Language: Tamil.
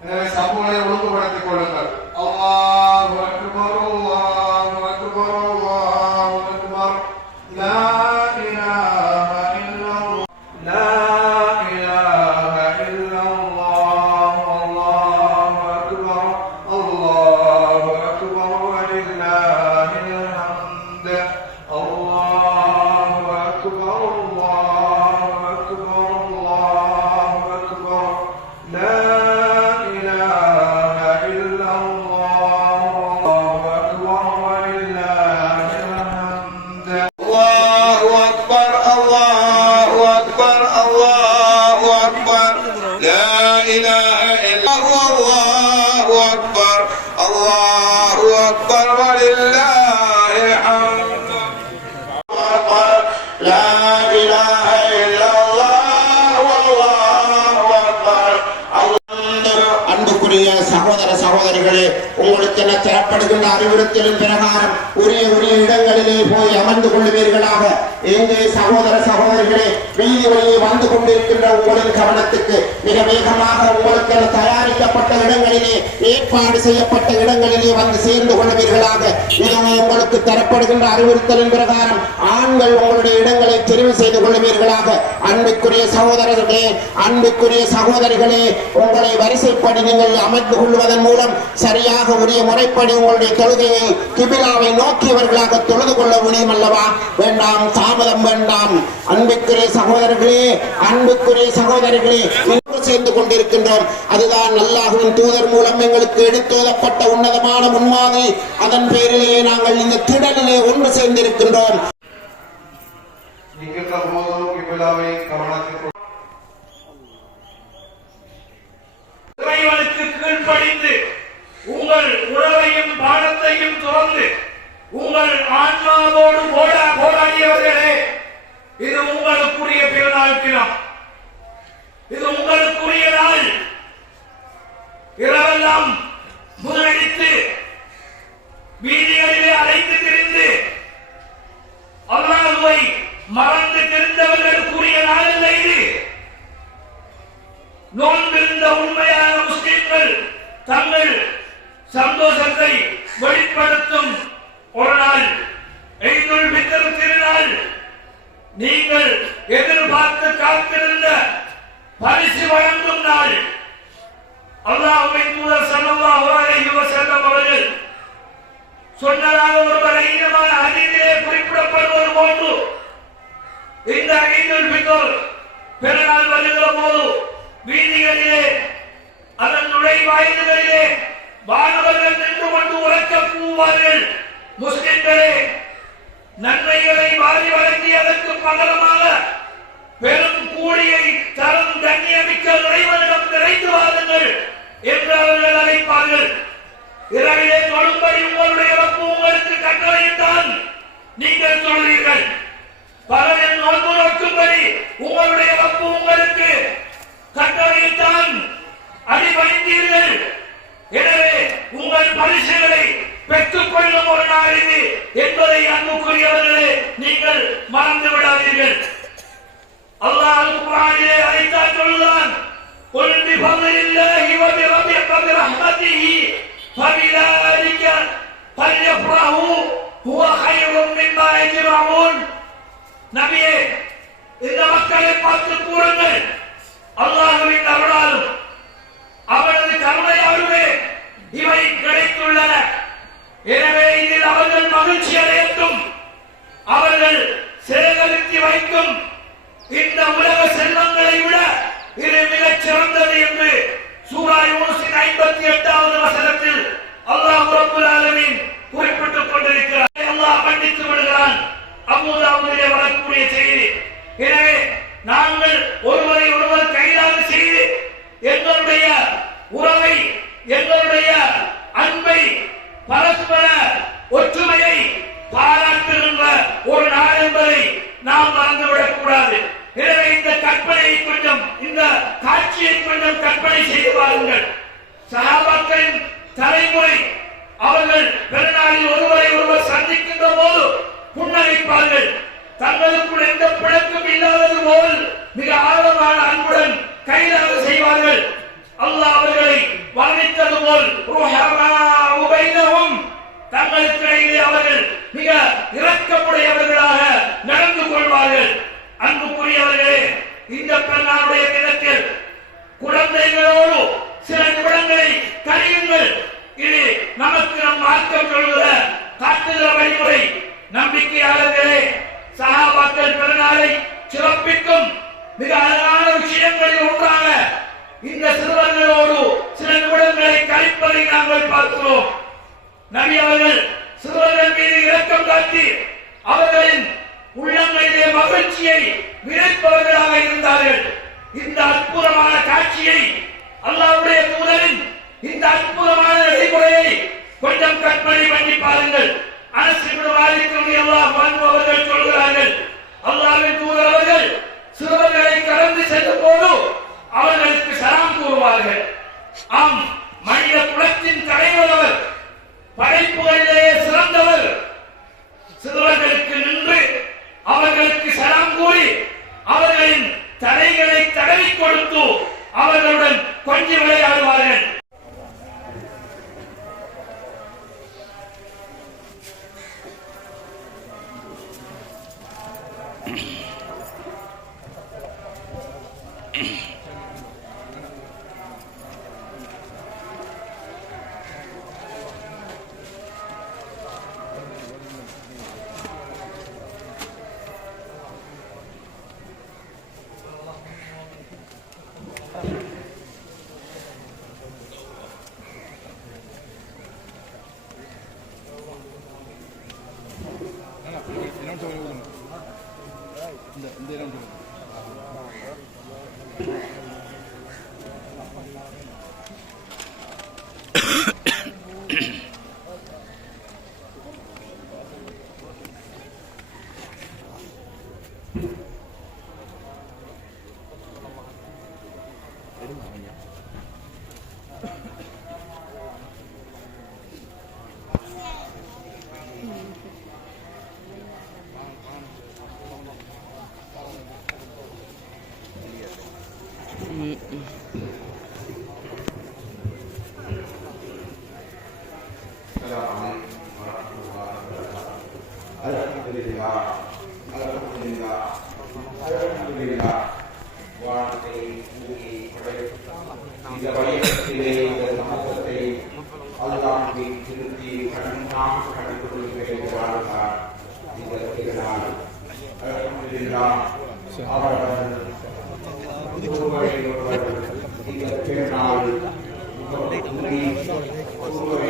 சமூகங்களை ஒழுங்குபடுத்திக் கொள்ளுங்கள். அல்லாஹு அக்பர் அல்லாஹு அக்பர் அல்லாஹு அக்பர் லா இலாஹ இல்லல்லாஹ் லா இலாஹ இல்லல்லாஹ் அல்லாஹு அக்பர் அல்லாஹு அக்பர் வலில்லாஹில் ஹம்த் அல்லாஹு அக்பர் அல்லாஹு அக்பர் அல்லாஹு அக்பர் லா சகோதர சகோதரிகளே, உங்களுக்கு என தரப்படுகின்ற அறிவுறுத்தலின் பிரகாரம் உரிய இடங்களிலே போய் அமர்ந்து கொள்ளுவீர்களாக. எங்கே சகோதர சகோதரிகளே, வீதி வழியே வந்து கொண்டிருக்கின்ற உங்களின் கவனத்துக்கு மிக வேகமாக உங்களுக்கு என தயாரிக்கப்பட்ட இடங்களிலே, ஏற்பாடு செய்யப்பட்ட இடங்களிலே வந்து சேர்ந்து கொள்ளுவீர்களாக. இதுவும் உங்களுக்கு தரப்படுகின்ற அறிவுறுத்தலின் பிரகாரம் ஆண்கள் உங்களுடைய இடங்களை தெரிவு செய்து கொள்ளுவீர்களாக. அன்புக்குரிய சகோதரர்களே, அன்புக்குரிய சகோதரிகளே, உங்களை வரிசைப்படி நீங்கள் அமர்ந்து கொள்வதன் மூலம் சரியாக உரிய முறைப்படி உங்களுடைய தொழுகையை கிபிலாவை நோக்கியவர்களாக தொழுது கொள்ள முடியும் அல்லவா? வேண்டாம், தாமதம் வேண்டாம். அன்புக்குரிய சகோதரர்களே, அன்புக்குரிய சகோதரிகளே, சேர்ந்து கொண்டிருக்கின்றோம். அதுதான் அல்லாஹ்வின் தூதர் மூலம் எங்களுக்கு எடுத்துவதப்பட்ட உன்னதமான முன்மாதிரி. அதன் பேரிலேயே நாங்கள் இந்த திடலிலே ஒன்று சேர்ந்திருக்கின்றோம். இறைவனுக்கு கீழ்ப்படிந்து உங்கள் உறவையும் பாடத்தையும் துறந்து உங்கள் ஆன்மாவோடு போராடியவர்களே, இது உங்களுக்குரிய பிறநாள் தினம். இது உங்களுக்குரிய நாள். இரவெல்லாம் முதலடித்து வீதிகளிலே அழைத்து திரிந்து அல்லாஹ்வை மறந்து தெரிந்தவர்களுக்குரிய நாள் அல்ல இது. நோன்பிருந்த உண்மையான முஸ்லிம்கள் தங்கள் சந்தோஷத்தை வெளிப்படுத்தும் ஒரு நாள், ஈதுல் ஃபித்ர் திருநாள். நீங்கள் எதிர்பார்த்து காத்திருந்த பரிசு வழங்கும் நாள். அல்லாஹ்வின் தூதர் ஸல்லல்லாஹு அலைஹி வஸல்லம் அவர்கள் சொன்னதாக ஒருவர் ஈனமான ஹதீஸிலே குறிப்பிடப்படுவது போன்று, இந்த ஈதுல் ஃபித்ர் பெருநாள் வருகிற போது வீதிகளிலே, அதன் நுழைவாயில்களிலே வானவர்கள் நின்று கொண்டு உறக்க கூவார்கள், முஸ்லிம்களே, நன்மைகளை வாரி வழங்கி அதற்கு பகரமாக பெரும் கூலியை தரும் கண்ணியமிக்க இறைவனிடம் நிறைந்து வாருங்கள் என்று அவர்கள் அழைப்பார்கள். இரவிலே தொழும்படி உங்களுடைய ரப்பு உங்களுக்கு கட்டளையிட்டால் நீங்கள் சொல்வீர்கள். பகலில் நோன்பு நோக்கும்படி உங்களுடைய ரப்பு உங்களுக்கு கட்டளையிட்டால் அடிபணிந்தீர்கள். எனவே உங்கள் பரிசுகளை பெற்றுக் கொள்ளும் ஒரு நாள் இது என்பதை அன்புக்குரியவர்களே நீங்கள் மறந்து விடாதீர்கள். அல்லாஹ் குர்ஆனிலே அழைத்தால் சொல்லுதான், குல் பிஃضலில்லாஹி வ பிரஹ்மதிஹி ஃபபிதாலிக ஃபல்யஃப்ரஹு ஹுவ கைரும் மிம்மா யஜ்மஊன். நபியே, இந்த மக்களை பார்த்து கூறுங்கள், அல்லாஹ்வின் அருளாலும் அவரது கருணையாலுமே இவை கிடைத்துள்ளன. எனவே இதில் அவர்கள் மகிழ்ச்சி அடையட்டும். அவர்கள் சேகரித்து வைக்கும் இந்த உலக செல்வங்களை விட இது மிகச் சிறந்தது என்று சூரா யூனுஸின் 58வது வசனத்தில் அல்லாஹ் ரப்பல் ஆலமீன் குறிப்பிட்டுக் கொண்டிருக்கிறார். அல்லாஹ் மன்னித்து விடுகிறான். அபூ தாவூதிலே வரக்கூடிய செய்தி. எனவே நாங்கள் ஒருவரை ஒருவர் கைதாது செய்து எங்களுடைய உறவை, எங்களுடைய அன்பை, பரஸ்பர ஒற்றுமையை பாராட்டுகின்ற ஒரு நாள் என்பதை நாம் மறந்துவிடக் கூடாது. எனவே இந்த கற்பனையை கொஞ்சம், இந்த காட்சியை கொஞ்சம் கற்பனை செய்து பாருங்கள். சஹாபாக்களின் தலைமுறை அவர்கள் பெருநாளில் ஒருவரை ஒருவர் சந்திக்கின்ற போது புன்னகைப்பார்கள். தங்களுக்குள் எந்த பிழக்கும் இல்லாதது போல் மிக ஆழமான அன்புடன் கைதாக செய்வார்கள். அல்லாஹ் அவர்களை அதுபோல் ருஹமாஉ பைனஹும், தங்களுக்கு இடையிலே அவர்கள் மிக இரக்கமுடையவர்களாக நடந்து கொள்வார்கள். அன்புக்குரியவர்களே, இந்த பெருநாளுடைய தினத்தில் குழந்தைகளோடு சில நிமிடங்களை கழியுங்கள். இது நமக்கு நம் மார்க்கம் சொல்கிற காட்டுகிற வழிமுறை. நம்பிக்கையாளர்களே, சஹாபாக்கள் பெருநாளை சிறப்பிக்கும் மிக அழகான விஷயங்களில் ஒன்றாக இந்த சிறுவர்களோடு சில நிமிடங்களை கழிப்பதை நாங்கள் பார்க்கிறோம். நபி அவர்கள் சிறுவர்கள் மீது இரக்கம் காட்டி அவர்களின் உள்ளங்களிலே மகிழ்ச்சியை விதைப்பவர்களாக இருந்தார்கள். இந்த அற்புதமான காட்சியை, அல்லாஹ்வுடைய தூதரின் இந்த அற்புதமான நடைமுறையை கொஞ்சம் கற்பனை பண்ணி பாருங்கள். அனஸ் இப்னு மாலிக் ரலியல்லாஹு அன்ஹு அவர்கள் சொல்கிறார்கள், அல்லாஹ்வின் தூதர் அவர்கள் சிறுவர்களை கடந்து செல்லும் போது அவர்களுக்கு சலாம் கூறுவார்கள். ஆம், மனித குலத்தின் தலைவர் அவர், படைப்புகளிலேயே சிறந்தவர். சிறுவர்களுக்கு நின்று அவர்களுக்கு சலாம் கூறி அவர்களின் தலைகளை தடவி கொடுத்து அவர்களுடன் கொஞ்சி விளையாடுவார்கள். அவர்கள்